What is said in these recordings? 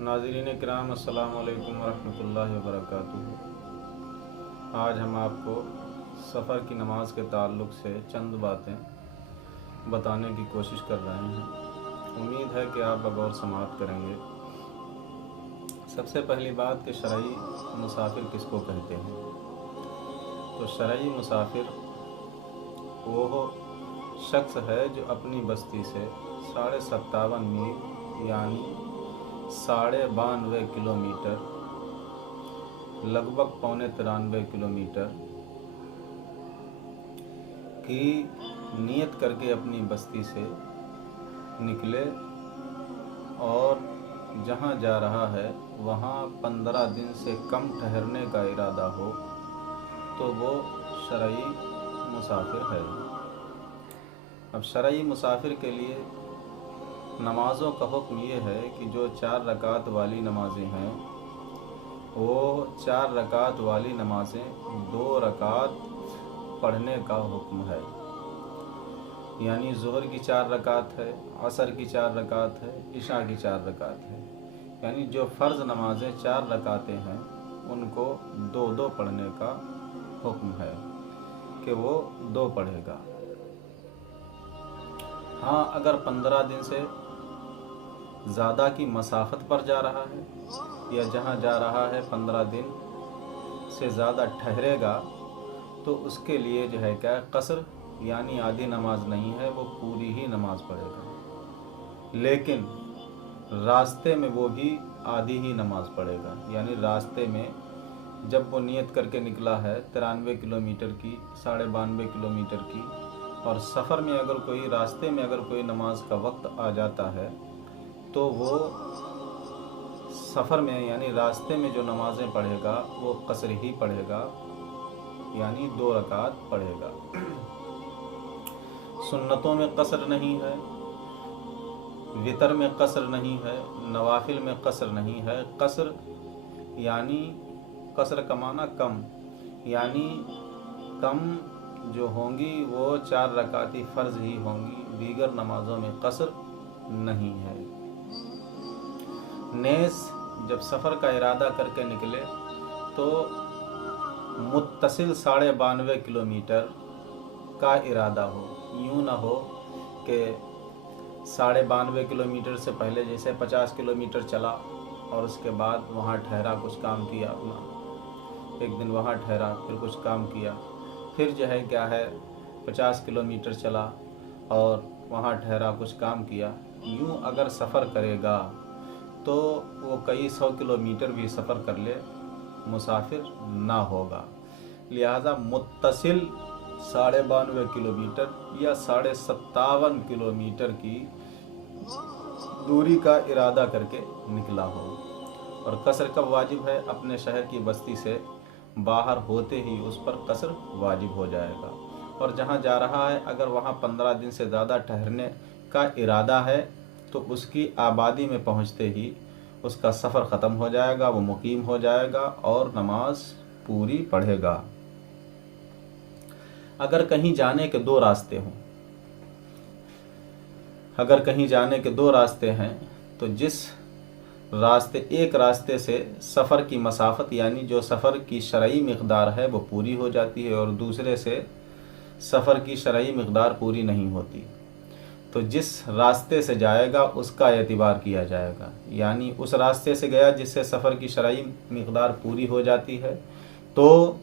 नाज़रीन किराम अस्सलामु अलैकुम वरहमतुल्लाहि वबरकातुहू। आज हम आपको सफ़र की नमाज के ताल्लुक़ से चंद बातें बताने की कोशिश कर रहे हैं। उम्मीद है कि आप बगौर समाअत करेंगे। सबसे पहली बात कि शरई मुसाफिर किसको कहते हैं। तो शरई मुसाफिर वो शख्स है जो अपनी बस्ती से 57.5 मील यानी 92.5 किलोमीटर, लगभग 92.5 किलोमीटर की नियत करके अपनी बस्ती से निकले और जहाँ जा रहा है वहाँ 15 दिन से कम ठहरने का इरादा हो तो वो शरई मुसाफिर है। अब शरई मुसाफिर के लिए नमाज़ों का हुक्म ये है कि जो 4 रकात वाली नमाज़ें हैं वो 4 रकात वाली नमाज़ें 2 रकात पढ़ने का हुक्म है। यानी ज़ुहर की 4 रकात है, असर की 4 रकात है, इशा की 4 रकात है। यानी जो फ़र्ज़ नमाज़ें 4 रकातें हैं उनको 2-2 पढ़ने का हुक्म है कि वो 2 पढ़ेगा। हाँ, अगर 15 दिन से ज़्यादा की मसाफ़त पर जा रहा है या जहाँ जा रहा है 15 दिन से ज़्यादा ठहरेगा तो उसके लिए जो है क्या कसर यानी आधी नमाज नहीं है, वो पूरी ही नमाज पढ़ेगा। लेकिन रास्ते में वो भी आधी ही नमाज पढ़ेगा। यानी रास्ते में जब वो नियत करके निकला है 93 किलोमीटर की, 92.5 किलोमीटर की, और सफ़र में अगर कोई रास्ते में अगर कोई नमाज का वक्त आ जाता है तो वो सफ़र में यानी रास्ते में जो नमाज़ें पढ़ेगा वो कसर ही पढ़ेगा, यानी 2 रकात पढ़ेगा। सुन्नतों में कसर नहीं है, वितर में कसर नहीं है, नवाफिल में कसर नहीं है। कसर यानी कसर का माना कम, यानी कम जो होंगी वो 4 रकाती फ़र्ज़ ही होंगी, दीगर नमाज़ों में कसर नहीं है। नेस जब सफ़र का इरादा करके निकले तो मुत्तसिल 92.5 किलोमीटर का इरादा हो। यूँ ना हो कि 92.5 किलोमीटर से पहले जैसे 50 किलोमीटर चला और उसके बाद वहाँ ठहरा, कुछ काम किया अपना, एक दिन वहाँ ठहरा, फिर कुछ काम किया, फिर जो है क्या है 50 किलोमीटर चला और वहाँ ठहरा, कुछ काम किया। यूँ अगर सफ़र करेगा तो वो कई 100 किलोमीटर भी सफ़र कर ले, मुसाफिर ना होगा। लिहाजा मुत्तसिल 92.5 किलोमीटर या 57.5 किलोमीटर की दूरी का इरादा करके निकला हो। और कसर कब वाजिब है? अपने शहर की बस्ती से बाहर होते ही उस पर कसर वाजिब हो जाएगा। और जहाँ जा रहा है अगर वहाँ 15 दिन से ज़्यादा ठहरने का इरादा है तो उसकी आबादी में पहुँचते ही उसका सफ़र ख़त्म हो जाएगा, वो मुकीम हो जाएगा और नमाज पूरी पढ़ेगा। अगर कहीं जाने के 2 रास्ते हों, अगर कहीं जाने के 2 रास्ते हैं तो जिस एक रास्ते से सफ़र की मसाफ़त यानी जो सफ़र की शरई मिक़दार है वो पूरी हो जाती है और दूसरे से सफ़र की शरई मिक़दार पूरी नहीं होती, तो जिस रास्ते से जाएगा उसका एतबार किया जाएगा। यानी उस रास्ते से गया जिससे सफ़र की शरई मिक़दार पूरी हो जाती है तो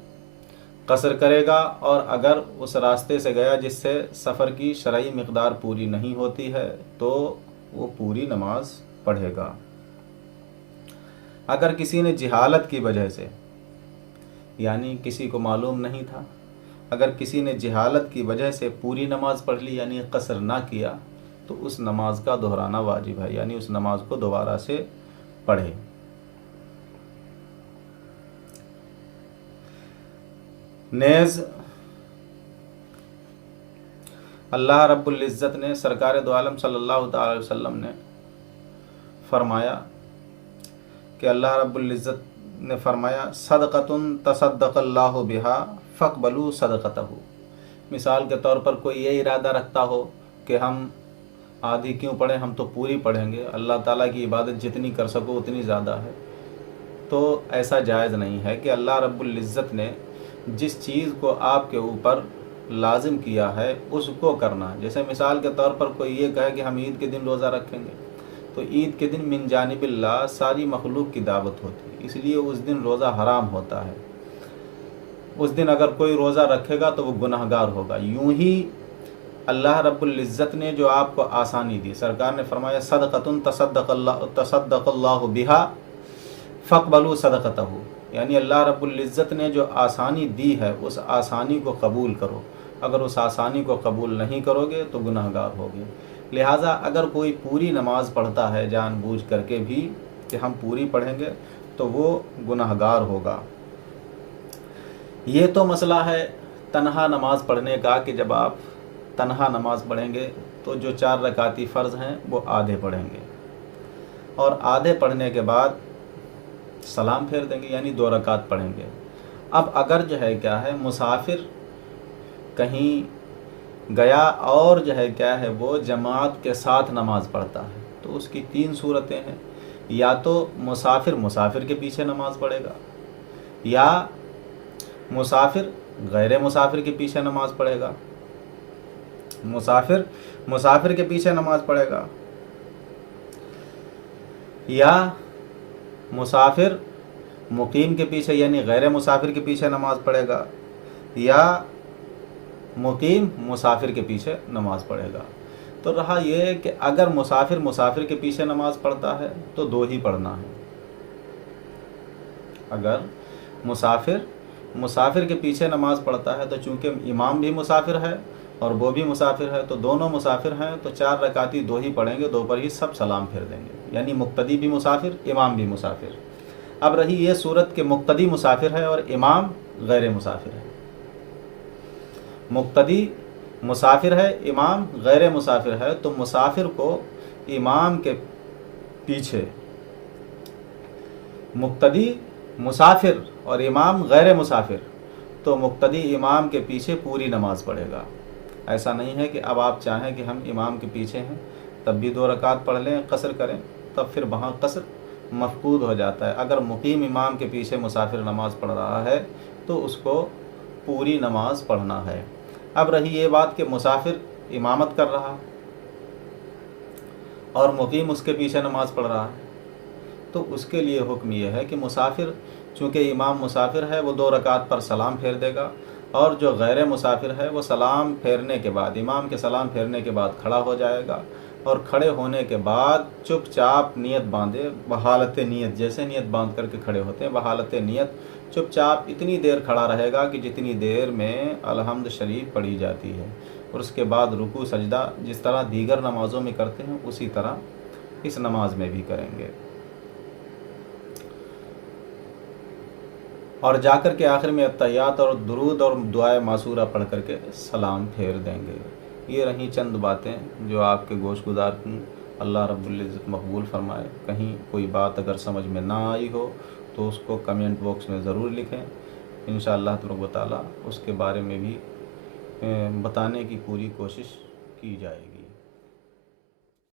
कसर करेगा, और अगर उस रास्ते से गया जिससे सफ़र की शरई मिक़दार पूरी नहीं होती है तो वो पूरी नमाज पढ़ेगा। अगर किसी ने जिहालत की वजह से, यानी किसी को मालूम नहीं था, अगर किसी ने जिहालत की वजह से पूरी नमाज पढ़ ली यानी कसर ना किया तो उस नमाज का दोहराना वाजिब है, यानी उस नमाज को दोबारा से पढ़े। नेज़ अल्लाह रब्बुल इज़्ज़त ने, सरकार दो आलम सल्लल्लाहु अलैहि वसल्लम ने फरमाया कि अल्लाह रब्बुल इज़्ज़त ने फरमाया सदक़तुन तसद्दक़ल्लाहु बिहा फ़क़बलू सदक़तहु। मिसाल के तौर पर कोई ये इरादा रखता हो कि हम आधी क्यों पढ़ें, हम तो पूरी पढ़ेंगे, अल्लाह ताला की इबादत जितनी कर सको उतनी ज़्यादा है। तो ऐसा जायज़ नहीं है कि अल्लाह रब्बुल इज़्ज़त ने जिस चीज़ को आपके ऊपर लाजिम किया है उसको करना। जैसे मिसाल के तौर पर कोई ये कहे कि हम ईद के दिन रोज़ा रखेंगे, तो ईद के दिन मिन जानिबिल्लाह सारी मखलूक की दावत होती है, इसलिए उस दिन रोज़ा हराम होता है। उस दिन अगर कोई रोज़ा रखेगा तो वो गुनहगार होगा। यूं ही अल्लाह रब्बुल इज़्ज़त ने जो आपको आसानी दी, सरकार ने फरमाया सदक़तुन तसद्दक़ल्लाहु बिहा फ़क़बलू सदक़तहु, यानी अल्लाह रब्बुल इज़्ज़त ने जो आसानी दी है उस आसानी को कबूल करो। अगर उस आसानी को कबूल नहीं करोगे तो गुनहगार होगे। लिहाजा अगर कोई पूरी नमाज़ पढ़ता है जानबूझ करके भी कि हम पूरी पढ़ेंगे तो वो गुनहगार होगा। ये तो मसला है तन्हा नमाज पढ़ने का कि जब आप तन्हा नमाज पढ़ेंगे तो जो 4 रकाती फ़र्ज़ हैं वो आधे पढ़ेंगे और आधे पढ़ने के बाद सलाम फेर देंगे, यानी 2 रकात पढ़ेंगे। अब अगर जो है क्या है मुसाफिर कहीं गया और जो है क्या है वो जमात के साथ नमाज़ पढ़ता है तो उसकी 3 सूरतें हैं। या तो मुसाफिर के पीछे नमाज़ पढ़ेगा, या मुसाफिर गैर मुसाफिर के पीछे नमाज़ पढ़ेगा, मुसाफिर के पीछे नमाज़ पढ़ेगा, या मुसाफिर मुकीम के पीछे यानी गैर मुसाफिर के पीछे नमाज़ पढ़ेगा, या मुकीम मुसाफिर के पीछे नमाज़ पढ़ेगा। तो रहा ये कि अगर मुसाफिर के पीछे नमाज़ पढ़ता है तो 2 ही पढ़ना है। अगर मुसाफिर के पीछे नमाज़ पढ़ता है तो चूँकि इमाम भी मुसाफिर है और वो भी मुसाफिर है तो दोनों मुसाफिर हैं तो 4 रकाती 2 ही पढ़ेंगे, 2 पर ही सब सलाम फेर देंगे, यानी मुक्तदी भी मुसाफिर इमाम भी मुसाफिर। अब रही ये सूरत के मुक्तदी मुसाफिर है और इमाम गैर मुसाफिर है। मुक्तदी मुसाफिर है, इमाम गैर मुसाफिर है, तो मुसाफिर को इमाम के पीछे, मुक्तदी मुसाफिर और इमाम गैर मुसाफिर, तो मुक्तदी इमाम के पीछे पूरी नमाज पढ़ेगा। ऐसा नहीं है कि अब आप चाहें कि हम इमाम के पीछे हैं तब भी 2 रकात पढ़ लें, कसर करें, तब फिर वहाँ कसर मफकूद हो जाता है। अगर मुकीम इमाम के पीछे मुसाफिर नमाज पढ़ रहा है तो उसको पूरी नमाज पढ़ना है। अब रही ये बात कि मुसाफिर इमामत कर रहा और मुकीम उसके पीछे नमाज पढ़ रहा है, तो उसके लिए हुक्म ये है कि मुसाफिर, चूँकि इमाम मुसाफिर है, वो 2 रकात पर सलाम फेर देगा और जो गैर मुसाफिर है वो सलाम फेरने के बाद, इमाम के सलाम फेरने के बाद खड़ा हो जाएगा और खड़े होने के बाद चुपचाप नियत बांधे, बहालत नियत, जैसे नियत बांध करके खड़े होते हैं बहालत नियत, चुपचाप इतनी देर खड़ा रहेगा कि जितनी देर में अलहम्द शरीफ पढ़ी जाती है, और उसके बाद रुकू सजदा जिस तरह दीगर नमाज़ों में करते हैं उसी तरह इस नमाज में भी करेंगे। और जाकर के आखिर में अत्तहियात और दुरूद और दुआए मासूरा पढ़ करके सलाम फेर देंगे। ये रही चंद बातें जो आपके गोशगुजार अल्लाह रब्बुल इज़्ज़त मकबूल फरमाए। कहीं कोई बात अगर समझ में ना आई हो तो उसको कमेंट बॉक्स में ज़रूर लिखें, इंशाअल्लाह तबारक व तआला उसके बारे में भी बताने की पूरी कोशिश की जाएगी।